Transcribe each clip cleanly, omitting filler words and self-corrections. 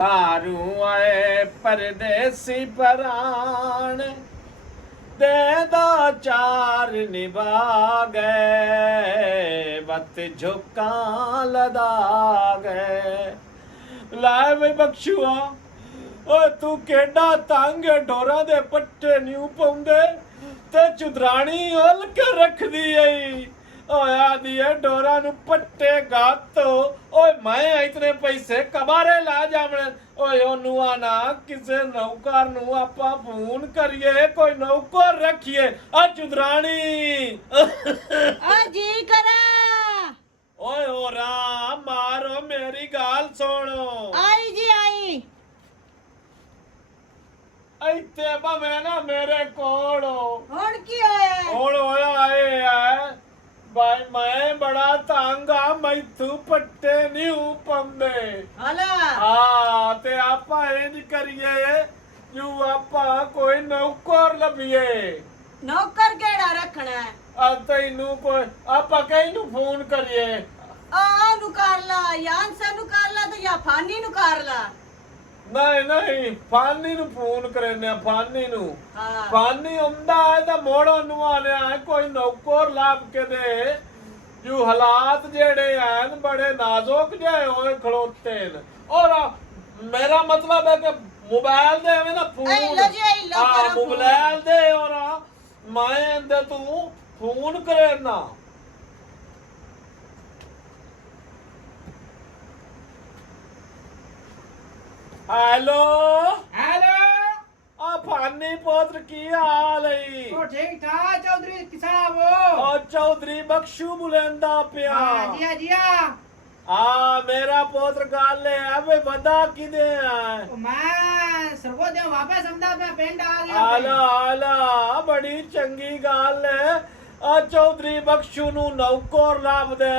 तारू आए परदेसी पराण दे दो चार निभा गए बत झुका लदा गए। लाए वे बख्शुआ ओ तू केडा तंग डोरा दे पट्टे न्यू पाउंदे ते चुदरानी उल के रखदी आई। ओया दिए डोरा नु पट्टे गातो ओए मैं इतने पैसे कबारे ला जावण। ओए ओनु आना किसे नौकर नु आपा फोन करिए कोई नौकर रखिए आ चुदरानी आ जी करा। ओए ओ राम मारो मेरी गाल सुनो। आई जी आई। ਇੱਥੇ ਭਾਵੇਂ ਨਾ ਮੇਰੇ ਕੋਲ ਹੁਣ ਕੀ ਹੋਇਆ? ਹੁਣ ਹੋਇਆ ਆਏ ਆ ਬਾਈ ਮੈਂ ਬੜਾ ਤੰਗ ਆ ਮੈਥੋਂ ਪੱਟੇ ਨਹੀਂ ਪਾਉਂਦੇ। ਹਲਾ ਹਾਂ ਤੇ ਆਪਾਂ ਇੰਜ ਕਰੀਏ ਜੋ ਆਪਾਂ ਕੋਈ ਨੌਕਰ ਲੱਭੀਏ। ਨੌਕਰ ਕਿਹੜਾ ਰੱਖਣਾ? ਆ ਤੈਨੂੰ ਕੋਈ ਆਪਾਂ ਕਹੀਂ ਨੂੰ ਫੋਨ ਕਰੀਏ। ਆ ਨੂੰ ਕਰ ਲਾ ਜਾਂ ਨੂੰ ਕਰ ਲਾ ਤੇ ਜਾਂ ਫਾਨੀ ਨੂੰ ਕਰ ਲਾ। ਨਹੀਂ ਨਹੀਂ ਫਾਨੀ ਨੂੰ ਫੋਨ ਕਰਨੇ ਫਾਨੀ ਨੂੰ। ਹਾਂ ਫਾਨੀ ਹੁੰਦਾ ਹੈ ਤਾਂ ਮੋੜੋ ਨੂੰ ਆਲਿਆ ਕੋਈ ਨੌਕਰ ਲੱਭ ਕੇ ਦੇ ਜੋ ਹਾਲਾਤ ਜਿਹੜੇ ਹਨ ਬੜੇ ਨਾਜ਼ੁਕ ਜਿਹੇ ਹੋਏ ਖਲੋਤੇ ਨੇ। ਔਰ ਮੇਰਾ ਮਤਲਬ ਹੈ ਕਿ ਮੋਬਾਈਲ ਦੇ ਐਵੇਂ ਨਾ ਫੋਨ ਮੋਬਾਈਲ ਦੇ ਔਰ ਮੈਂ ਇਹਦੇ ਤੂੰ ਫੋਨ ਕਰੇ ਨਾ। हेलो हेलो आ फानी पुत्र की हाल है? तो ठीक ठाक चौधरी साहब और चौधरी बख्शू बुलंदा पिया। जिया जिया मेरा पुत्र गाल ले अबे बता किदे है? मैं सर्वोदय वापस अहमदाबाद में पिंड आ गया। आला आला बड़ी चंगी गाल है। आ चौधरी बख्शू नु नौकर लाभ दे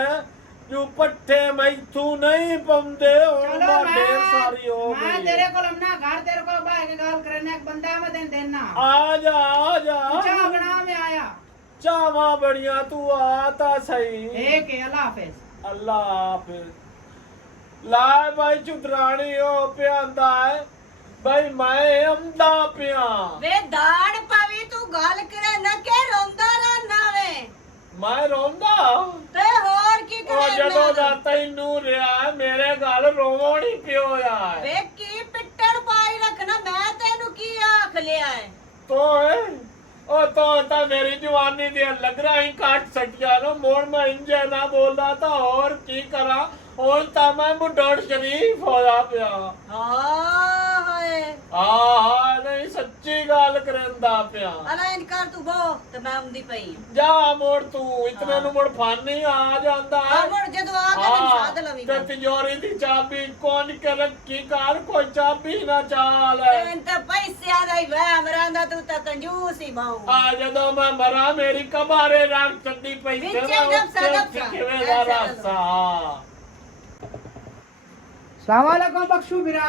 जो पट्टे मैथू नहीं पाउंदे और ढेर सारी हो गई। मैं तेरे को अपना घर तेरे को बाय के गाल करने एक बंदा में देना। आजा आजा चाह बना में आया। चावा बढ़िया तू आता सही। ठीक है अल्लाह हाफिज। अल्लाह हाफिज। लाए भाई चुदरानी हो प्यांदा है भाई मैं अमदा पिया। वे दाड़ पावी तू गाल करे न के रोंदा रहना वे। मैं रोंदा ते होर की ओ करे? जदों दा तैनू रिया मेरे गल रोवण ही पियो यार। वे की पिट्टड़ पाई रखना मैं तेनु की आख लिया है? तो ओ तो मेरी जवानी दे लग रहा ही काट सटिया नो मोड़ में इंजे ना बोलदा था और की करा और ता मैं बुढ़ड़ शरीफ होया पिया। हाय हाँ नहीं सच्ची गाल करंदा पिया। अला इन कर तू बो ते मैं उंदी पई जा मोड़ तू इतने नु मोड़ फानी आ जांदा है। आ मोड़ जदों आ के तैਨੂੰ ਸਾਧ ਲਵੀ। ते तिजोरी दी चाबी कौन के रखी कार कोई चाबी ना चाल है। ਤੈਨੂੰ ਤਾਂ ਪੈਸਿਆਂ ਦਾ ਹੀ ਵਹਿਮ ਰਹਿੰਦਾ ਤੂੰ ਤਾਂ ਕੰਜੂਸ ਹੀ ਬਾਉ। आ जदों मैं मरा मेरी कबारे राख चंदी पैसे विच गप्सा किवें दा रास्ता। सलामुअलैकुम बख्शू बिरा।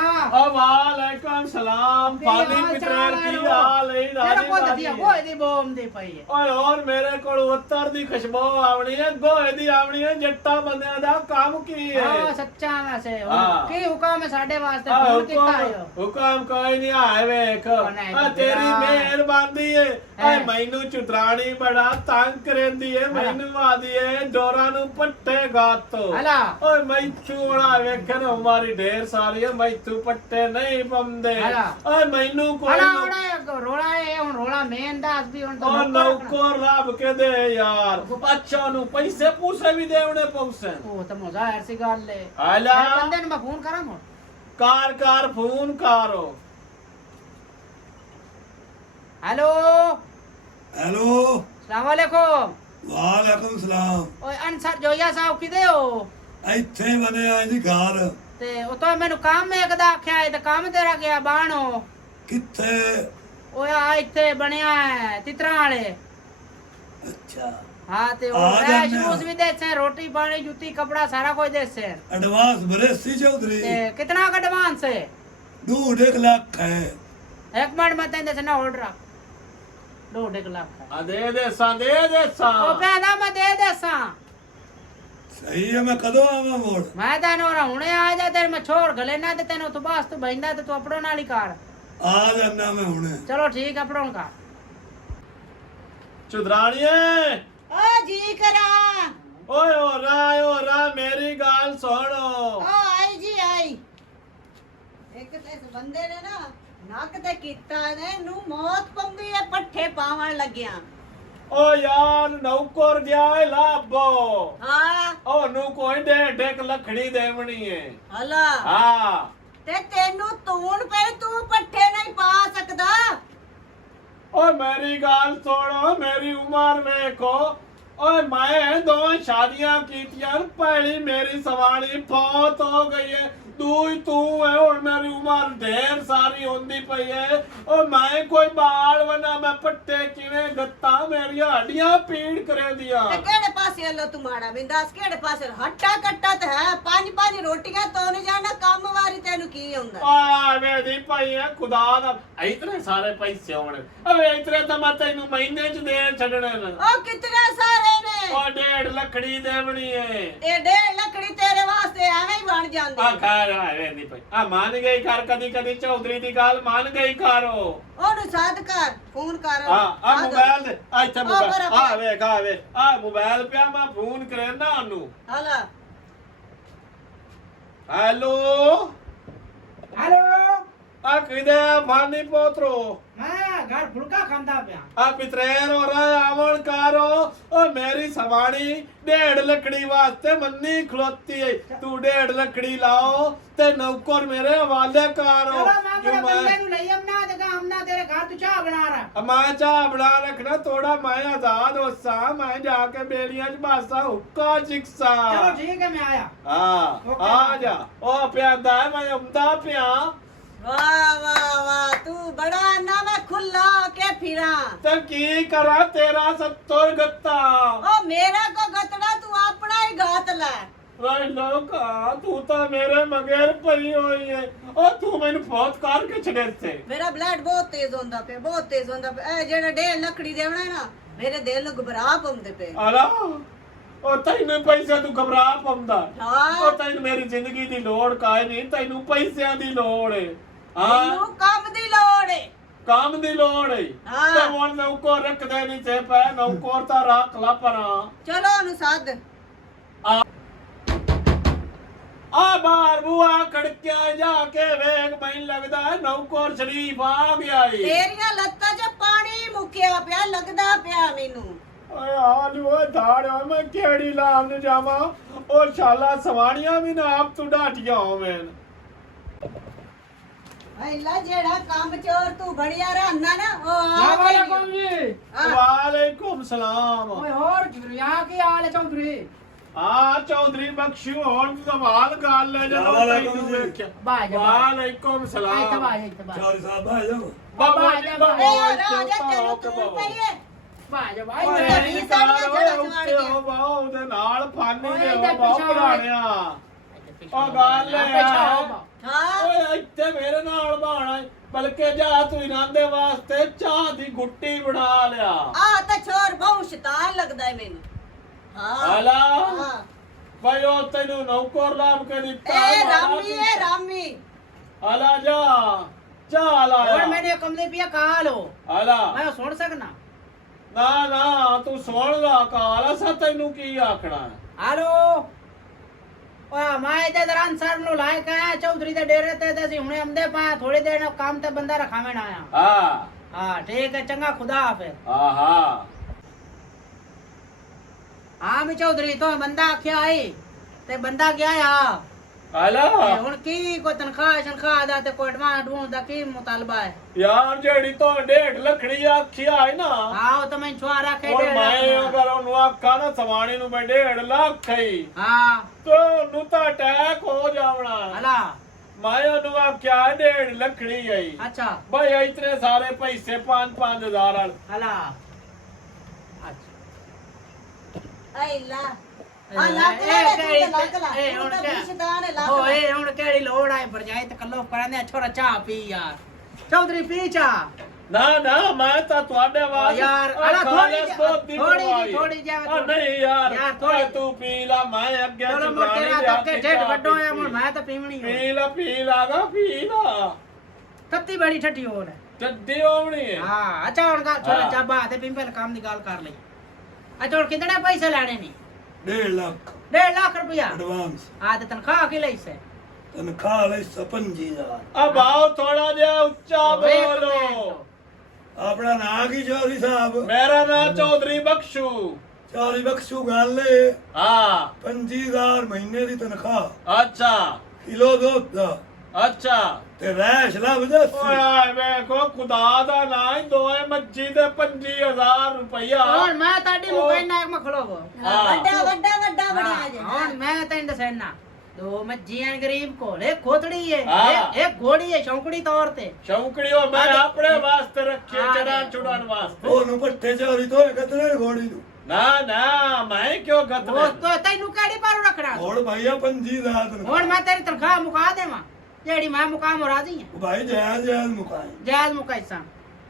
वालेकुम सलाम फानी पित्रेर की हाल है? तेरा को दिया वो दी बोम दे पई है। ओए और मेरे कोल उत्तर दी खुशबू आवनी है गोहे दी आवनी है जट्टा बंदे दा काम की है। हां सच्चा में से हाँ। की हुक्म है साडे वास्ते फोन कीता है। हुक्म कोई नहीं आए वेख तेरी मेहरबानी है। ए मैनू चुतरानी बड़ा तंग करंदी है मैनू आदी है डोरा नु पट्टे गातो। हला ओए मैथू बड़ा वेखन हमारी ढेर सारी है मैथू पट्टे नहीं पमदे। ओए मैनू कोई हला रोड़ा है हुन रोड़ा मेन दास भी हुन तो नौकर लाभ के दे यार। अच्छा नु पैसे पूसे भी देवने पौसे ओ तो मजा ऐसी गल ले। हला बंदे ने मैं फोन करा मो कार फोन करो। हेलो हेलो अस्सलाम वालेकुम। वालेकुम सलाम। ओए अनसर जोया साहब किदे हो? ਇੱਥੇ ਬਣਿਆ ਜੀ ਘਰ। ਤੇ ਉਹ ਤਾਂ ਮੈਨੂੰ ਕੰਮ ਇੱਕ ਦਾ ਆਖਿਆ ਹੈ ਤੇ ਕੰਮ ਤੇਰਾ ਗਿਆ ਬਾਣੋ ਕਿੱਥੇ? ਓਏ ਆ ਇੱਥੇ ਬਣਿਆ ਹੈ ਤਿਤਰਾਂ ਵਾਲੇ। ਅੱਛਾ ਹਾਂ ਤੇ ਆ ਉਹ ਜਾਂਦੇ ਰੈਸ਼ ਆ। ਰੂਸ ਵੀ ਦੇਸੇ ਰੋਟੀ ਪਾਣੀ ਜੁੱਤੀ ਕਪੜਾ ਸਾਰਾ ਕੁਝ ਦੇਸੇ। ਐਡਵਾਂਸ ਬਰੇਸੀ ਚੌਧਰੀ ਤੇ कितना का एडवांस है? 2.5 लाख है। एक मिनट में तेरे से ना ऑर्डर 2.5 लाख है। आ दे सा ओ कहना मैं दे देसा। ਸਹੀ ਹੈ ਮੈਂ ਕਦੋਂ ਆਵਾਂ ਮੋੜ ਮੈਂ ਤੈਨੂੰ ਹੁਣੇ ਆ ਜਾ ਤੇ ਮੈਂ ਛੋੜ ਗਲੇ ਨਾ ਤੇ ਤੈਨੂੰ ਤੂੰ ਬਾਸ ਤੂੰ ਬੈਂਦਾ ਤੇ ਤੂੰ ਆਪਣੋ ਨਾਲ ਹੀ ਕਰ ਆ ਜਾਣਾ ਮੈਂ ਹੁਣੇ ਚਲੋ ਠੀਕ ਆ ਆਪਣੋ ਕਰ ਚੁਦਰਾਣੀਏ ਓ ਜੀ ਕਰਾਂ ਓਏ ਹੋ ਰਾ ਮੇਰੀ ਗੱਲ ਸੁਣ ਓ ਆਈ ਜੀ ਆਈ ਇੱਕ ਤੇ ਇਸ ਬੰਦੇ ਨੇ ਨਾ ਨੱਕ ਤੇ ਕੀਤਾ ਨੇ ਨੂੰ ਮੌਤ ਪੰਦੀ ਐ ਪੱਠੇ ਪਾਵਣ ਲੱਗਿਆ ਓ ਯਾਰ ਨੌਕਰ ਗਿਆ ਏ ਲਾਭੋ ਹਾਂ ਉਹਨੂੰ ਕੋਈ ਡੇਢ ਲੱਖੜੀ ਦੇਵਣੀ ਏ ਹਲਾ ਹਾਂ ਤੇ ਤੈਨੂੰ ਤੂਣ ਪਏ ਤੂੰ ਪੱਠੇ ਨਹੀਂ ਪਾ ਸਕਦਾ ਓਏ ਮੇਰੀ ਗੱਲ ਸੁਣ ਮੇਰੀ ਉਮਰ ਵੇਖੋ ਓਏ ਮੈਂ ਦੋ ਸ਼ਾਦੀਆਂ ਕੀਤੀਆਂ ਪਹਿਲੀ ਮੇਰੀ ਸਵਾਣੀ ਫੌਤ ਹੋ ਗਈ ਏ ਤੂੰ ਹੈ ਹੁਣ ਮੇਰੀ ਉਮਰ ਢੇਰ ਸਾਰੀ ਹੁੰਦੀ ਪਈ ਏ ਓ ਮੈਂ ਕੋਈ ਬਾਲ ਵਨਾ ਮੈਂ ਪੱਟੇ ਕਿਵੇਂ ਗੱਤਾ ਮੇਰੀਆਂ ਹੱਡੀਆਂ ਪੀੜ ਕਰੇਂਦੀਆਂ ਤੇ ਕਿਹੜੇ ਪਾਸੇ ਵੱਲੋਂ ਤੂੰ ਮਾੜਾ ਮੈਂ ਦੱਸ ਕਿਹੜੇ ਪਾਸੇ ਹੱਟਾ ਕੱਟਾ ਤੇ ਹੈ ਪੰਜ ਰੋਟੀਆਂ ਤੋਂ ਨਹੀਂ ਜਾਣਾ ਕੰਮ ਵਾਰੀ ਤੈਨੂੰ ਕੀ ਹੁੰਦਾ ਆ ਵੇਦੀ ਭਾਈ ਆ ਖੁਦਾ ਦਾ ਇਤਨੇ ਸਾਰੇ ਪੈਸੇ ਹੋਣ ਓਏ ਇਤਨੇ ਤਾਂ ਮੈਂ ਤੈਨੂੰ ਮਹੀਨੇ ਚ ਦੇ ਛੱਡਣੇ ਨੇ ਉਹ ਕਿਤਨੇ ਸਾਰੇ ਨੇ ਓ 1.5 ਲੱਖੜੀ ਦੇਵਣੀ ਏ ਇਹ 1.5 ਲੱਕੜੀ ਤੇਰੇ ਵਾਸਤੇ ਐਵੇਂ ਹੀ ਬਣ ਜਾਂਦੀ ਆ ਖੈਰ ਆ ਵੇਦੀ ਭਾਈ ਆ ਮੰਨ ਗਈ ਕਰ ਕਦੀ ਚੌਧਰੀ ਦੀ ਗੱਲ ਮੰਨ ਗਈ ਕਰੋ ਉਹਨੂੰ ਸਾਧ ਕਰ ਫੋਨ ਕਰ ਆ ਮੋਬਾਈਲ ਦੇ ਆ ਇੱਥੇ ਮੋਬਾਈਲ ਬਰਾਬਰ। ਆ ਵੇ ਆ ਮੋਬਾਈਲ ਪਿਆ ਮੈਂ ਫੋਨ ਕਰਨਾ ਉਹਨੂੰ ਹਲਾ ਹੈਲੋ ਹੈਲੋ ਆ ਕਿਦੇ ਬਾਨੀ ਪੋਤਰੋ ਮੈਂ ਘਰ ਫੁਲਕਾ ਖਾਂਦਾ ਪਿਆ ਆ ਪਿਤਰੇਰ ਹੋ ਰਹਾ ਆਵਣ ਕਾਰੋ ਓ ਮੇਰੀ ਸਵਾਣੀ 1.5 ਲੱਕੜੀ ਵਾਸਤੇ ਮੰਨੀ ਖਲੋਤੀ ਏ ਤੂੰ 1.5 ਲੱਕੜੀ ਲਾਓ ਤੇ ਨੌਕਰ ਮੇਰੇ ਹਵਾਲੇ ਕਾਰੋ ਚਲੋ ਮੈਂ ਮੇਰੇ ਬੰਦੇ ਨੂੰ ਲਈ ਆਉਣਾ ਤੇ ਆਮਨਾ ਤੇਰੇ ਘਰ ਤੂੰ ਚਾਹ ਬਣਾ ਰਾ ਮੈਂ ਚਾਹ ਬਣਾ ਰੱਖਣਾ ਥੋੜਾ ਮੈਂ ਆਜ਼ਾਦ ਹੋਸਾ ਮੈਂ ਜਾ ਕੇ ਬੇਲੀਆਂ ਚ ਬਾਸਾ ਹੁੱਕਾ ਚਿਕਸਾ ਚਲੋ ਠੀਕ ਹੈ ਮੈਂ ਆਇਆ ਆ ਜਾ ਉਹ ਪਿਆਂਦਾ ਮੈਂ ਆਉਂਦਾ ਪਿਆ ਵਾਹ ਤੂੰ ਬੜਾ ਨਾ ਮੈਂ ਖੁੱਲਾ ਕੇ ਫਿਰਾਂ ਤੇ ਕੀ ਕਰਾਂ ਤੇਰਾ 70 ਗੱਤਾ ਉਹ ਮੇਰਾ ਕੋ ਗਤੜਾ ਤੂੰ ਆਪਣਾ ਹੀ ਗਾਤ ਲੈ ਓਏ ਲੋਕਾ ਤੂੰ ਤਾਂ ਮੇਰੇ ਮਗਰ ਪਈ ਹੋਈ ਏ ਉਹ ਤੂੰ ਮੈਨੂੰ ਫੌਤ ਕਰਕੇ ਛੱਡੇ ਤੇ ਮੇਰਾ ਬਲੱਡ ਬਹੁਤ ਤੇਜ਼ ਹੁੰਦਾ ਪਿਆ ਬਹੁਤ ਤੇਜ਼ ਹੁੰਦਾ ਪਿਆ ਇਹ ਜਿਹੜਾ 1.5 ਲੱਕੜੀ ਦੇਵਣਾ ਨਾ ਮੇਰੇ ਦਿਲ ਨੂੰ ਘਬਰਾ ਪਾਉਂਦੇ ਪਏ ਆਲਾ ਉਹ ਤੈਨੂੰ ਪੈਸੇ ਤੂੰ ਘਬਰਾ ਪਾਉਂਦਾ ਹਾਂ ਉਹ ਤੈਨੂੰ ਮੇਰੀ ਜ਼ਿੰਦਗੀ ਦੀ ਲੋੜ ਕਾਇ ਨਹੀਂ ਤੈਨੂੰ ਪੈਸਿਆਂ ਦੀ ਲੋੜ ਏ ਹਾਂ ਮੈਨੂੰ ਕੰਮ ਦੀ ਲੋੜ ਏ ਕੰਮ ਦੀ ਲੋੜ ਏ ਹਾਂ। ਤੇ ਹੁਣ ਨੌਕਰ ਰੱਖਦੇ ਨਹੀਂ ਤੇ ਪੈ ਨੌਕਰ ਤਾਂ ਰੱਖ ਲਾ ਪਰਾਂ ਚਲੋ ਉਹਨੂੰ ਸੱਦ ਆ ਬਾਹਰ ਬੂਆ ਖੜਕਿਆ ਜਾ ਕੇ ਵੇਖ ਮੈਨੂੰ ਲੱਗਦਾ ਨੌਕਰ ਸ਼ਰੀਫ ਆ ਗਿਆ ਏ ਤੇਰੀਆਂ ਲੱਤਾਂ 'ਚ ਪਾਣੀ ਮੁੱਕਿਆ ਪਿਆ ਲੱਗਦਾ ਪਿਆ ਮੈਨੂੰ ਓਏ ਆਲੂ ਓਏ ਧਾੜਿਆ ਮੈਂ ਕਿਹੜੀ ਲਾਭ ਨੂੰ ਜਾਵਾਂ ਉਹ ਸ਼ਾਲਾ ਸਵਾਣੀਆਂ ਵੀ ਨਾ ਆਪ ਤੂੰ ਢਾਟੀਆਂ ਹੋਵੇਂ ਐਲਾ ਜਿਹੜਾ ਕੰਮ ਚੋਰ ਤੂੰ ਬਣਿਆ ਰਹਿਣਾ ਨਾ ਉਹ ਆ ਵਾਲੇਕੁਮ ਜੀ ਵਾਲੇਕੁਮ ਸਲਾਮ ਓਏ ਹੋਰ ਜੁਰਿਆ ਕੀ ਹਾਲ ਹੈ ਚੌਧਰੀ ਆ ਚੌਧਰੀ ਬਖਸ਼ੂ ਹੋਰ ਸਵਾਲ ਗੱਲ ਲੈ ਜਦੋਂ ਵਾਲੇਕੁਮ ਤੈਨੂੰ ਜੀ। ਵੇਖਿਆ ਬਾਜ ਵਾਲੇਕੁਮ ਸਲਾਮ ਚੌਧਰੀ ਸਾਹਿਬ ਆ ਜਾਓ ਬਾਬਾ ਜੀ ਏ ਬਾਬਾ ਰਾਜਾ ਤੈਨੂੰ ਤੂੰ ਪਈਏ ਬਾਜ ਓਏ ਬਾਜ ਇਹ ਕਾਰ ਓਏ ਉੱਤੇ ਹੋ ਬਾਹ ਉਹਦੇ ਨਾਲ ਫਾਨੀ ਓਏ ਦੇ ਇਹਦੇ ਹੋ ਬਾਹ ਪਿਛਾਂਹ ਪੁਰਾਣਿਆ ਉਹ ਗੱਲ ਹੈ ਹਾਂ ਓਏ ਇੱਥੇ ਮੇਰੇ ਨਾਲ ਬਾਣਾ ਬਲਕਿ ਜਾ ਤੂੰ ਇਨਾਂਦੇ ਵਾਸਤੇ ਚਾਹ ਦੀ ਗੁੱਟੀ ਬਣਾ ਲਿਆ ਆ ਤਾਂ ਚੋਰ ਬਹੁਤ ਸ਼ੈਤਾਨ ਲੱਗਦਾ ਹੈ ਮੈਨੂੰ ਹਾਂ ਹਲਾ ਹਾਂ ਭਾਈ ਉਹ ਤੈਨੂੰ ਨੌਕਰ ਲਾਭ ਕੇ ਦਿੱਤਾ ਇਹ ਰਾਮੀ ਹਲਾ ਜਾ ਚਾਹ ਲਾ और मैंने कमरे पिया कहा लो ਹਲਾ मैं सुन सकना ਨਾ ਤੂੰ ਸੁਣ ਲਾ ਕਾਲਾ ਸਾ ਤੈਨੂੰ ਕੀ ਆਖਣਾ हेलो ओए मैं ते दरान सर नु लाए कहा चौधरी दे डेरे ते ते हुने हमदे पा थोड़ी देर नु काम ते बंदा रखावे ना आया ਹਾਂ हां ठीक है चंगा खुदा हाफिज ਆਹਾ हां मैं चौधरी तो बंदा आख्या आई ते बंदा गया या ਹਲਾ हुन की को तनख्वाह दा ते कोई एडवांस ढूंढ दा की मुतालबा है ਯਾਰ ਜਿਹੜੀ ਤੋਂ 1.5 ਲੱਖੜੀ ਆਖੀ ਆਈ ਨਾ हां तो मैं छुआरा के ਹੁਣ ਮੈਂ ਅਗਰ ਉਹਨੂੰ ਆਖਾਂ ਨਾ ਸਵਾਣੀ ਨੂੰ ਮੈਂ 1.5 ਲੱਖ ਹੀ हां ਤੋ ਉਹਨੂੰ ਤਾਂ ਅਟੈਕ ਹੋ ਜਾਵਣਾ हला ਮੈਂ ਉਹਨੂੰ ਆਖਿਆ 1.5 ਲੱਖੜੀ ਆਈ अच्छा ਬਈ ਇਤਨੇ ਸਾਰੇ ਪੈਸੇ 5-5000 ਵਾਲ हला ਐਲਾ ਆ ਲੱਗ ਲੈ ਲੱਗ ਲੈ ਇਹ ਹੁਣ ਸ਼ੈਤਾਨ ਹੈ ਲੱਗ ਲੈ ਓਏ ਹੁਣ ਕਿਹੜੀ ਲੋੜ ਆਏ ਭਰਜਾਈ ਤੇ ਕੱਲੋ ਕਰਾਂਦੇ ਛੋਰਾ ਚਾਹ ਪੀ ਯਾਰ ਚੌਧਰੀ ਪੀ ਚਾਹ ਨਾ ਨਾ ਮੈਂ ਤਾਂ ਤੁਹਾਡੇ ਵਾਸਤੇ ਯਾਰ, ਉਹ ਅਲਾ ਖਾਲਿਸ ਥੋੜੀ ਦੁੱਧ ਦੀ ਥੋੜੀ ਬਣਵਾਈ। ਥੋੜੀ ਜਿਹੀ ਉਹ ਨਹੀਂ ਯਾਰ ਯਾਰ, ਥੋੜੀ- ਓਏ ਤੂੰ ਪੀ ਲਾ ਮੈਂ ਅੱਗੇ ਚਲੋ ਮੁੜ ਚੁਰਾਣੀ ਤੇਰਾ ਦੇ ਤਾਂ ਹੱਥ ਅੱਗੇ ਚ ਢਿੱਡ ਚਾਹ ਵੱਡੋ ਆ ਪੀਤੀ। ਹੁਣ ਮੈਂ ਤਾਂ ਪੀਵਣੀ ਪੀ ਲਾ ਗਾ ਤੱਤੀ ਬੜੀ ਠੱਠੀ ਹੋਰ ਹੈ ਚੱਡੀ ਹੋਣੀ ਹੈ ਹਾਂ ਅੱਛਾ ਹੁਣ ਗੱਲ ਛੋੜ ਹਾਂ। ਚਾਬਾ ਤੇ ਪਿੰਪਲ ਕੰਮ ਦੀ ਗੱਲ ਕਰ ਲਈ ਅੱਛਾ ਹੁਣ ਕਿੰਨੇ ਪੈਸੇ ਲੈਣੇ ਨੇ 1.5 ਲੱਖ 1.5 ਲੱਖ ਰੁਪਇਆ ਐਡਵਾਂਸ ਆ ਤੇ ਤਨਖਾਹ ਕੀ ਲਈ ਸੇ ਤਨਖਾਹ ਲਈ 55,000 ਅਬ ਆਓ ਥੋੜਾ ਜਿਹਾ ਉੱਚਾ ਓਏ, ਇੱਕ ਬੋਲੋ ਮਿੰਟ। ਆਪਣਾ ਨਾਂ ਕੀ ਚੌਧਰੀ ਸਾਹਿਬ ਮੇਰਾ ਨਾਮ ਚੌਧਰੀ ਬਖਸ਼ੂ ਚੌਧਰੀ ਬਖਸ਼ੂ ਗੱਲ ਏ ਹਾਂ 25,000 ਮਹੀਨੇ ਦੀ ਤਨਖਾਹ ਅੱਛਾ ਕਿਲੋ ਦੁੱਧ ਦਾ ਅੱਛਾ ਤੇ ਰੈਸ਼ ਲੱਭ ਜਾ ਓਏ ਆਏ ਵੇਖੋ ਖੁਦਾ ਦਾ ਨਾਂ ਹੀ ਦੋਏ ਮੱਛੀ ਦੇ 25,000 ਰੁਪਇਆ ਹੁਣ ਮੈਂ ਤੁਹਾਡੀ ਮੁਕੈਨਾ ਇੱਕ ਮਖਲੋਵੋ ਹਾਂ। ਵੱਡਾ ਵੱਡਾ ਵੱਡਾ ਬਣਿਆ ਜੇ ਹੁਣ ਮੈਂ ਤੈਨੂੰ ਦੱਸਣਾ ਦੋ ਮੱਝੀਆਂ ਗਰੀਬ ਕੋਲ ਇੱਕ ਖੋਤੜੀ ਹੈ ਹਾਂ। ਇੱਕ ਘੋੜੀ ਹੈ ਸ਼ੌਂਕੜੀ ਤੌਰ ਤੇ ਸ਼ੌਂਕੜੀਓ ਮੈਂ ਆਪਣੇ ਵਾਸਤੇ ਰੱਖੀ ਹਾਂ। ਚੜਾਂ ਚੁੜਾਣ ਵਾਸਤੇ ਉਹਨੂੰ ਪੱਠੇ ਚੋਰੀ ਤੋਂ ਕਤਲੇ ਘੋੜੀ ਨੂੰ ਨਾ ਮੈਂ ਕਿਉਂ ਗਤਲੇ ਉਹ ਤੋਂ ਤੈਨੂੰ ਕਿਹੜੀ ਪਾਰੂ ਰੱਖਣਾ ਹੁਣ ਭਾਈਆ 25,000 ਤਨਖਾਹ ਹੁਣ ਮੈਂ ਤੇਰੀ ਤਨਖਾਹ ਮੁਕਾ ਦੇਵਾਂ ਜਿਹੜੀ ਮੈਂ ਮੁਕਾਮ ਰਾਜ਼ੀ ਹਾਂ ਉਹ ਭਾਈ ਜਾਇਜ਼ ਜਾਇਜ਼ ਮੁਕਾਈ ਜਾਇਜ਼ ਮੁਕਾਈਸਾਂ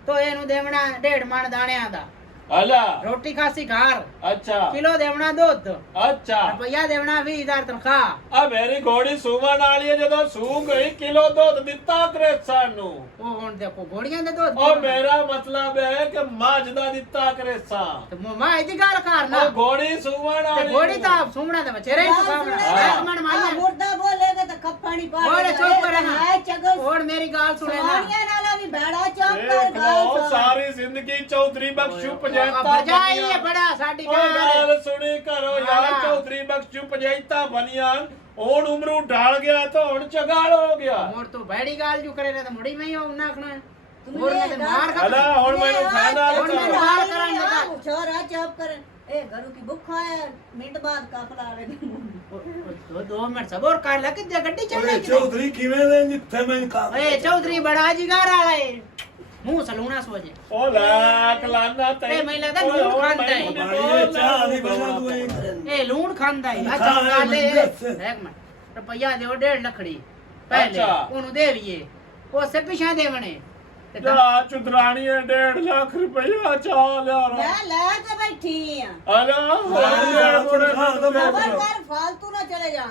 ਤੋ ਇਹਨੂੰ ਦੇਵਣਾ 1.5 ਮਣ ਦਾਣਿਆਂ ਦਾ ਹਲਾ ਰੋਟੀ ਖਾਸੀ ਘਰ ਅੱਛਾ ਕਿਲੋ ਦੇਵਣਾ ਦੁੱਧ ਅੱਛਾ ਰੁਪਈਆ ਦੇਵਣਾ 20,000 ਤਨਖਾਹ ਆ ਮੇਰੀ ਘੋੜੀ ਸੂਵਣ ਵਾਲੀ ਹੈ ਜਦੋਂ ਸੂ ਗਈ ਕਿਲੋ ਦੁੱਧ ਦਿੱਤਾ ਕ੍ਰੇਸਾਂ ਨੂੰ ਉਹ ਹੁਣ ਦੇਖੋ ਘੋੜੀਆਂ ਦੇ ਦੁੱਧ ਉਹ ਮੇਰਾ ਮਤਲਬ ਹੈ ਕਿ ਮੱਝ ਦਾ ਦਿੱਤਾ ਕ੍ਰੇਸਾਂ ਤੇ ਮੈਂ ਇਹਦੀ ਗੱਲ ਕਰਨਾ ਉਹ ਘੋੜੀ ਸੂਵਣ ਤੇ ਵਾਲੀ ਘੋੜੀ ਤਾਂ ਸੁਮਣਾ ਦੇ ਬਚੇਰੇ ਹੀ ਚੁਕਾਵਣਾ ਹਾਂ। ਇੱਕ ਮਣ ਮਾਈਆ ਮੁਰਦਾ ਬੋਲੇਗਾ ਤਾਂ ਕੱਪਾਣੀ ਪਾ ਹੋਰ ਚੁੱਪ ਰਹਿਣਾ ਹੈ ਚਗਲ ਹੁਣ ਮੇਰੀ ਗੱਲ ਸੁਣੇ ਨਾ ਸਵਾਰੀਆਂ ਨਾਲ ਵੀ ਬੈੜਾ ਚੁੱਪ ਕਰ ਦੇਖ ਲਓ ਗੱਲ ਸਾਰੀ ਜ਼ਿੰਦਗੀ ਚੌਧਰੀ ਬਖਸ਼ੂ ਪੰਜੈਤਾ ਬਜਾਈ ਹੈ ਬੜਾ ਸਾਡੀ ਉਹ ਗੱਲ ਗੱਲ ਸੁਣੀ ਕਰੋ ਯਾਰ ਹਾਂ। ਚੌਧਰੀ ਬਖਸ਼ੂ ਪੰਜੈਤਾ ਬਨੀਆਂ ਹੁਣ ਉਮਰੂ ਢਾਲ ਗਿਆ ਤਾਂ ਹੁਣ ਚਗਾਲ ਹੋ ਗਿਆ ਮੋਰ ਤੋਂ ਬੜੀ ਗੱਲ ਜੂ ਕਰੇ ਨਾ ਤਾਂ ਮੁੜੀ ਮੈਂ ਉਹ ਨਾ ਆਖਣਾ ਤੁਮਨੇ ਹੋਰ ਮੈਂ ਤੇ ਮਾਰ ਖਾ ਹਲਾ ਹੁਣ ਮੈਨੂੰ ਫਾਇਦਾ ਹੁਣ ਮੈਨੂੰ ਮਾਰ ਕਰਾਂਗੇ ਤਾਂ। छोरा चुप कर ए घरों की भूख है मिनट बाद काफला आ रहे ਦੋ ਮਿੰਟ ਸਬਰ ਕਰ ਲੈ ਕਿ ਗੱਡੀ ਚੱਲ ਓਏ ਰਹੀ ਚੌਧਰੀ ਕਿਵੇਂ ਦੇ ਜਿੱਥੇ ਮੈਂ ਕੰਮ ਏ ਚੌਧਰੀ ਬੜਾ ਜਿਗਰ ਵਾਲਾ ਏ ਮੂੰਹ ਸਲੂਣਾ ਸੋਜੇ ਉਹ ਲੱਖ ਲਾਨਾ ਤੈ ਇਹ ਮੈਨੂੰ ਲੱਗਦਾ ਲੂਣ ਖਾਂਦਾ ਹੈ। ਭਾਈ ਚਾਹ ਦੀ ਬਣਾ ਤੂੰ ਇਹ ਕਰਨ ਇਹ ਲੂਣ ਖਾਂਦਾ ਏ ਖਾ ਅੱਛਾ ਲੈ, ਗੱਲ ਏ ਮੈਨੂੰ ਦੱਸ। ਇੱਕ ਮਿੰਟ ਰੁਪਈਆ ਦਿਓ 1.5 ਲੱਖੜੀ ਪਹਿਲੇ ਅੱਛਾ। ਉਹਨੂੰ ਦੇਵੀਏ ਉਸੇ ਪਿਛਾ ਦੇਵਣੇ ਤੇ ਜਾ ਚੁਦਰਾਣੀ 1.5 ਲੱਖ ਰੁਪਇਆ ਚਾ ਲਿਆ मैं ले के बैठी हां ਹਲਾ खबर कर फालतू ना चले जा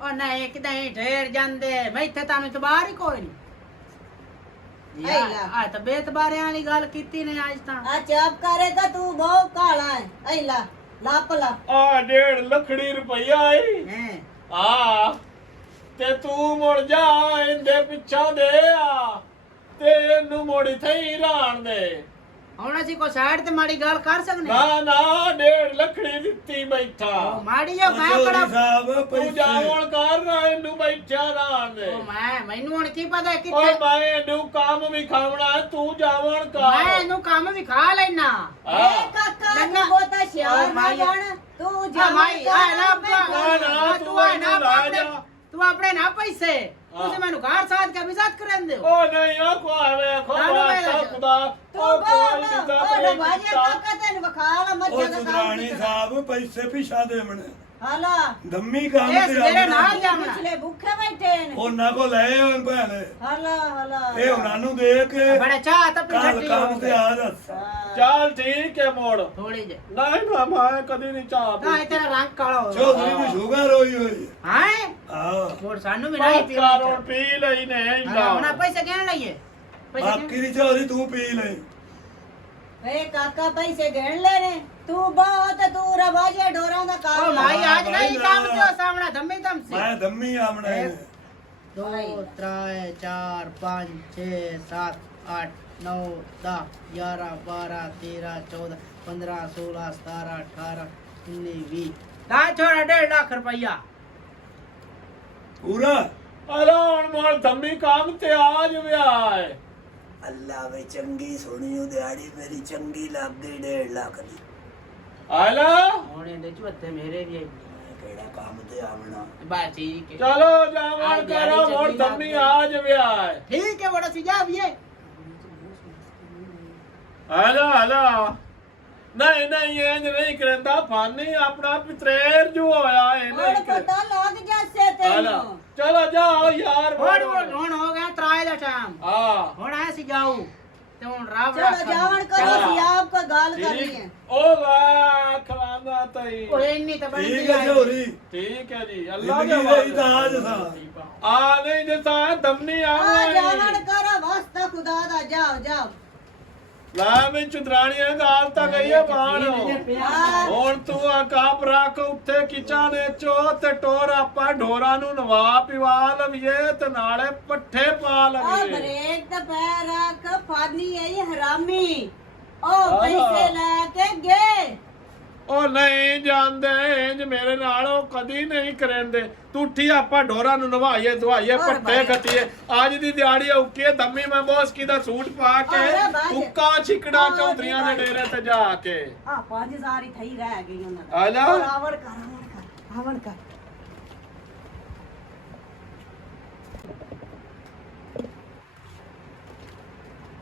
ਉਹ ਨਹੀਂ ਕਿਤੇ ਢੇਰ ਜਾਂਦੇ ਮੈਂ ਇੱਥੇ ਤੁਹਾਨੂੰ ਇਤਬਾਰ ਹੀ ਕੋਈ ਨਹੀਂ ਆਈ ਲਾ। ਆ ਤਾਂ ਬੇਤਬਾਰਿਆਂ ਵਾਲੀ ਗੱਲ ਕੀਤੀ ਨੇ ਅੱਜ ਤਾਂ आ चुप करे तो तू बहुत काला है ऐला लापला ਆ 1.5 ਲੱਖੜੀ ਰੁਪਇਆ ਆਈ ਹੈ ਆ ਤੇ ਤੂੰ ਮੁੜ ਜਾ ਇਹਦੇ ਪਿੱਛਾ ਦੇ ਆ ਤੇ ਇਹਨੂੰ ਮੋੜੀ ਥਈ ਰਾਣ ਦੇ ਹੁਣ ਅਸੀਂ ਕੋਈ ਸਾਈਡ ਤੇ ਮਾੜੀ ਗੱਲ ਕਰ ਸਕਦੇ ਨਾ ਨਾ 1.5 ਲੱਖੜੀ ਦਿੱਤੀ ਬੈਠਾ ਉਹ ਮਾੜੀ ਜੋ ਮੈਂ ਚੌਧਰੀ ਕਿਹੜਾ ਸਾਹਿਬ ਤੂੰ ਪੈਸੇ ਜਾਵਣ ਕਰ ਨਾ ਇਹਨੂੰ ਬੈਠਾ ਰਾਣ ਦੇ ਉਹ ਮੈਨੂੰ ਹੁਣ ਕੀ ਪਤਾ ਓਏ ਕਿੱਥੇ ਮੈਂ ਇਹਨੂੰ ਕੰਮ ਵੀ ਖਾਵਣਾ ਹੈ, ਤੂੰ ਜਾਵਣ ਮੈਂ ਕਰ ਇਹਨੂੰ ਕੰਮ ਵੀ ਖਾ ਲੈਣਾ ਹਾਂ। ए काका नन्ना। तू बहुत श्यार ओ ना माई। बन तू ਜਾ जा ਮਾਈ ਆ ਨਾ ਨਾ, ਤੂੰ ਆ ਨਾ ਇਹਨੂੰ ਲੈ ਆਪਣੇ ਜਾ। ਤੂੰ ਆਪਣੇ ਨਾ ਪੈਸੇ ਹਾਂ। ਤੁਸੀਂ ਮੈਨੂੰ ਘਰ ਸਾਥ ਕੇ ਵਿਜ਼ਾਤ ਕਰਨ ਦਿਓ ਉਹ ਨਹੀਂ ਆ ਕੋ ਆਵੇ ਖੋ ਨਾ, ਨਾ, ਮੈਂ ਵਾਸਤਾ ਜਾ। ਖੁਦਾ तू ਉਹ ਕੋਈ बोल ਦਿੱਤਾ ओ ਕੋਈ बाजे ਦਿੱਤਾ काका तेन बखाला ਉਹ मत जा ਸੁਧਰਾਣੀ ਸਾਹਿਬ ਪੈਸੇ ਪਿਛਾ ਦੇ ਮਣੇ हाला ਦੰਮੀ ਕੰਮ ਇਹ ਤੇ ਸਵੇਰੇ ਆਉਣਾ। ਨਾਲ ਜਾਵਣਾ पिछले भूखे बैठे ने ਉਹਨਾਂ ਕੋ ਲਏ ਹੋਣ ਭੈਣੇ हाला हाला ਇਹ ਉਹਨਾਂ ਨੂੰ ਦੇ ਕੇ ਬੜਾ ਚਾਹ ਤਾਂ ਕੱਲ ਪਿੱਛੇ ਕੰਮ ਤੇ ਆ ਦੱਸ ਚੱਲ ਠੀਕ ਹੈ ਮੋੜ ਥੋੜੀ ਜੇ ਨਹੀਂ ਨਾ ਮੈਂ ਕਦੀ ਨਹੀਂ ਚਾਹ ਨਾ ਇਹ ਤੇਰਾ ਰੰਗ ਕਾਲਾ ਹੋ ਚੌਧਰੀ ਨੂੰ ਸ਼ੂਗਰ ਹੋਈ ਹੋਈ ਹਾਂ ਆ ਹੋਰ ਸਾਨੂੰ ਵੀ ਨਹੀਂ ਪੀ ਕਾਰੋਂ ਪੀ ਲਈ ਨੇ ਹੁਣ ਪੈਸੇ ਕਹਿਣ ਲਈਏ ਪੈਸੇ ਬਾਕੀ ਦੀ ਚੌਧਰੀ ਤੂੰ ਪੀ ਲੈ वे काका पैसे गिन ले ने तू बहुत तू रवाजे डोरा दा ओ काम भाई आज भाई नहीं ना। काम जो सामने धम्मी दम से ਮੈਂ ਦੰਮੀ ਆਮਣਾ एक, 2 3 4 5 6 7 8 9 10 11 12 13 14 15 16 17 18 19 20 ला छोड़ा 1.5 लाख रुपया ਪੂਰਾ ਅਲਾ ਹੁਣ ਮੋੜ ਧੰਮੀ ਕੰਮ ਤੇ ਆ ਜਵਿਆ ਹੈ ਅੱਲਾ ਵੇ ਚੰਗੀ ਸੋਹਣੀ ਉਹ ਦਿਹਾੜੀ ਮੇਰੀ ਚੰਗੀ ਲੱਗ ਗਈ 1.5 ਲੱਖ ਦੀ ਆਲਾ होने दे चुते मेरे भी ਮੈਂ ਕਿਹੜਾ ਕੰਮ ਤੇ ਆਵਣਾ बात ठीक है ਚਲੋ ਜਾਵਣ ਕਰੋ ਮੋੜ ਧੰਮੀ ਆ ਜਵਿਆ ਹੈ ठीक है बड़ा सीधा भी है ਆਲਾ ਆਲਾ ਨਹੀਂ ਨਹੀਂ ਇਹ ਨਹੀਂ ਕਰਦਾ ਫਾਨੀ ਆਪਣਾ ਪਿਤਰੇਰ ਜੋ ਹੋਇਆ ਹੈ और ਨਹੀਂ पता लग जैसे ਆਲਾ तेन ਚਲੋ ਜਾਓ ਯਾਰ ਹੁਣ ਹੋ ਗਿਆ ਤਰਾਏ ਦਾ ਗਿਆ ਸ਼ਾਮ ਹਾਂ ਹੁਣ ਆਇਆ ਸੀ ਜਾਊ ਤੇ ਹੁਣ ਰਾਵ ਚਲੋ ਜਾਵਣ ਕਰੋ ਅਸੀਂ ਆਪ ਕੋਈ ਗੱਲ ਕਰਨੀ ਹੈ ਉਹ ਲੈ ਖਲਾਨਾ ਤਾਈ ਓਏ ਇੰਨੀ ਤਾਂ ਬਣ ਠੀਕ ਹੈ ਜੋਰੀ ਠੀਕ ਹੈ ਜੀ ਅੱਲਾਹ ਜ਼ਿੰਦਗੀ ਦੇ ਦਾ ਇਤਾਜ ਥਾ ਆ ਨਹੀਂ ਜਸਾ ਦਮਨੀ ਆ ਆਵੇ ਜਾਵਣ ਕਰੋ ਵਾਸਤਾ ਖੁਦਾ ਦਾ ਜਾਓ ਜਾਓ ਲੈ ਮੈਂ ਚੁਦਰਾਣੀਆਂ ਗਾਲ ਤਾਂ ਗਈ ਹੈ ਬਾਹਰ ਹਾਂ ਹੁਣ ਤੂੰ ਆ ਕਾਪ ਰੱਖ ਉੱਥੇ ਕਿਚਾ ਨੇ ਚੋ ਤੇ ਟੋਰ ਆਪਾਂ ਢੋਰਾਂ ਨੂੰ ਨਵਾ ਪਿਵਾ ਲਵੀਏ ਤੇ ਨਾਲੇ ਪੱਠੇ ਪਾ ਆ ਲਵੀਏ ਬ੍ਰੇਕ ਦਾ ਪੈਰ ਰੱਖ ਫਾਨੀ ਆਈ ਹਰਾਮੀ ਉਹ ਪੈਸੇ ਲੈ ਕੇ ਗਏ ਉਹ ਨਹੀਂ ਜਾਂਦੇ ਇੰਜ ਮੇਰੇ ਨਾਲ ਉਹ ਕਦੀ ਨਹੀਂ ਕਰੇਂਦੇ ਤੂੰ ਉੱਠੀ ਆਪਾਂ ਢੋਰਾਂ ਨੂੰ ਨਵਾਈਏ ਧਵਾਈਏ ਹੋਰ ਪੱਠੇ ਭਾਈ। ਖੱਟੀਏ ਅੱਜ ਦੀ ਦਿਹਾੜੀ ਉੱਕੇ ਦਮੀ ਮੈਂ ਬੋਸਕੀ ਦਾ ਸੂਟ ਪਾ ਕੇ ਅਰੇ ਬਾਜ। ਉੱਕਾ ਛਿਕੜਾ ਹੋਰ ਚੌਧਰੀਆਂ ਦੇ ਭਾਈ। ਡੇਰੇ ਤੇ ਜਾ ਕੇ ਆ 5000 ਹੀ ਥਈ ਰਹਿ ਗਈ ਉਹਨਾਂ ਦਾ ਆ ਜਾ। ਹੋਰ ਆਵਣ ਕਰ ਆਵਣ ਕਰ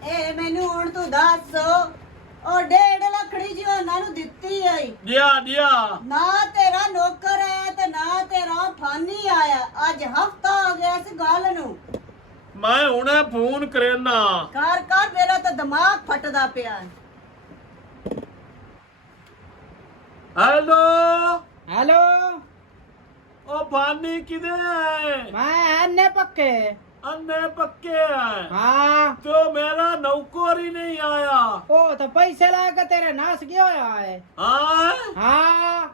ਇਹ ਮੈਨੂੰ ਹੁਣ ਤੂੰ ਦੱਸ ਉਹ 1.5 ਲੱਖੜੀ ਜੀ ਉਹਨਾਂ ਨੂੰ ਦਿੱਤੀ ਆਈ ਦਿਆ ਨਾ ਤੇਰਾ ਨੌਕਰ ਆਇਆ ਤੇ ਨਾ ਤੇਰਾ ਫਾਨੀ ਆਇਆ ਅੱਜ ਹਫਤਾ ਹੋ ਗਿਆ ਇਸ ਗੱਲ ਨੂੰ ਮੈਂ ਹੁਣੇ ਫੋਨ ਕਰਨਾ ਕਰ ਕਰ ਮੇਰਾ ਤਾਂ ਦਿਮਾਗ ਫਟਦਾ ਪਿਆ ਹੈਲੋ ਹੈਲੋ ਉਹ ਬਾਨੀ ਕਿਦੇ ਹੈ ਮੈਂ ਐਨੇ ਪੱਕੇ ਅੰਨੇ ਪੱਕੇ ਹੈ ਹਾਂ तो मेरा नौकर ही नहीं आया ਉਹ ਤਾਂ ਪੈਸੇ ਲਾ ਕੇ ਤੇਰੇ ਨਾਸ ਗਿਆ ਹੋਇਆ ਹੈ हाँ ਹਾਂ